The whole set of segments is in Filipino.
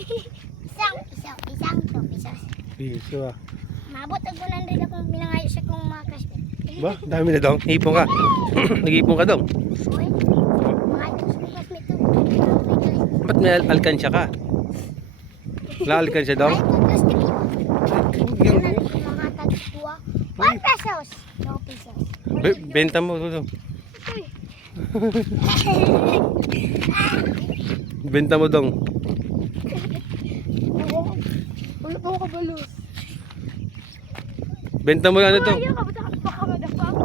Isang 2 pesos. Piso ah. Mabot ang 100 akong pinangayo sa kong mga classmate. Ba, dami na dong. Ipon ka. Nag-ipon ka dong. Uy, mga ito sa classmate to. Ba't may alkansya ka? Wala alkansya dong? Ay, tugas ka dito. Mga tagpuwa. 1 pesos. 2 pesos. Benta mo dong. Benta mo dong. Wala po ako balos. Benta mo ano to? Ayaw ka, baka madapa ako.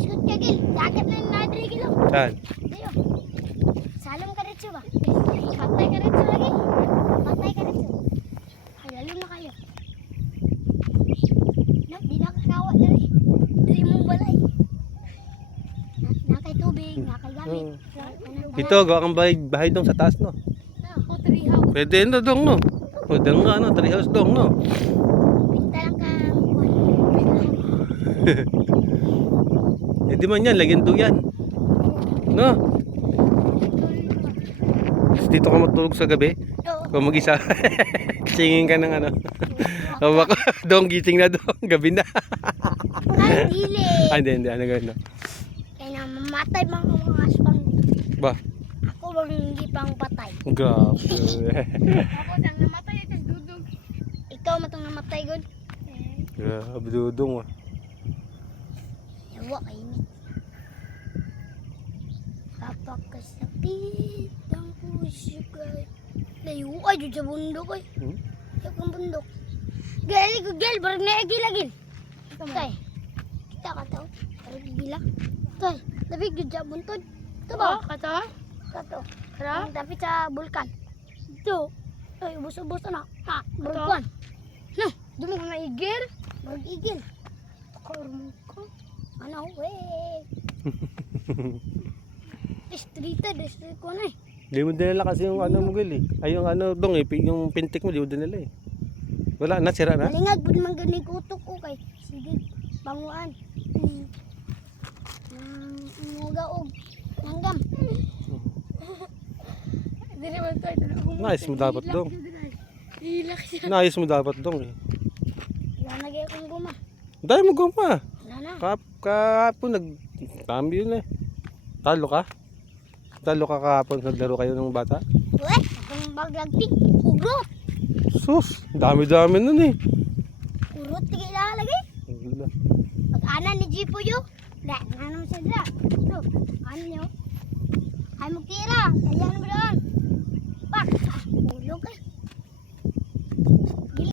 Shoot ka, Gil. Dagat na yung nadri, Gil. Saan? Dayo. Salom ka rin ba? Patay ka rin lagi. Patay ka rin Ay, lalo na kayo. Di na kakawa na rin. Dari mong balay. Nakay tubig, nakay gamit. Ito, gawa kang bahay dong sa taas, no? Ako, treehouse. Pwede na dong, no? Pwede nga, no? Treehouse dong, no? Pinta lang ka. Eh, di man yan, lagyan to yan. No? Dito ka matulog sa gabi? Oo. Kung mag-isa. Singin ka ng ano. O baka, dong, gising na dong. Gabi na. Ay, dili. Ah, hindi. Ano gano'n? Kaya na mamatay mga aspang. Ba? Ako bang hindi pang patay. Grabe. Ako lang namatay ito dudog. Ikaw matong namatay gud. Grabe, dudong ah. Yawa kainit. Kapakasakit ang puso ko. Layo ay dyan sa bundok ay. Yak ang bundok. Gali ko gal, barag na agilagin. Tay. Kita ka tao. Barag gila. Tay, labig dyan sa buntod. Ito ba? Kato? Kato. Kara? Ang tapit sa bulkan. Ito. Ay, ubos-ubos na. Ha, bulkan. No, dumi ka maigil. Barag igil. Karmo ko. Ano, weh. Distrito ko na eh. Di mo dinala kasi yung ano mo, Gil eh. Ay, yung ano dong eh. Yung pintik mo, di mo dinala eh. Wala, nasira na? Malingag, bud man ganig utok ko kay. Sige, banguan. Mga og nanggam. Dili man tayo na. Nice mo dapat dong. Hilak siya. Nice mo dapat dong eh. Wala na gaya kong guma. Dahil mo guma. Wala na. Kahapon nag-cambio na eh. Talo ka? Talo ka kahapon, naglaro kayo ng bata? Weh, akong baglagpig. Ugrot. Sus, dami-dami nun eh. Urot, tigil lagi. Pag-anan ni Jipo yo. Wala, nanong siya dra. So, ano nyo? Ay mo kira. Kaya naman doon. Pak, ulog eh.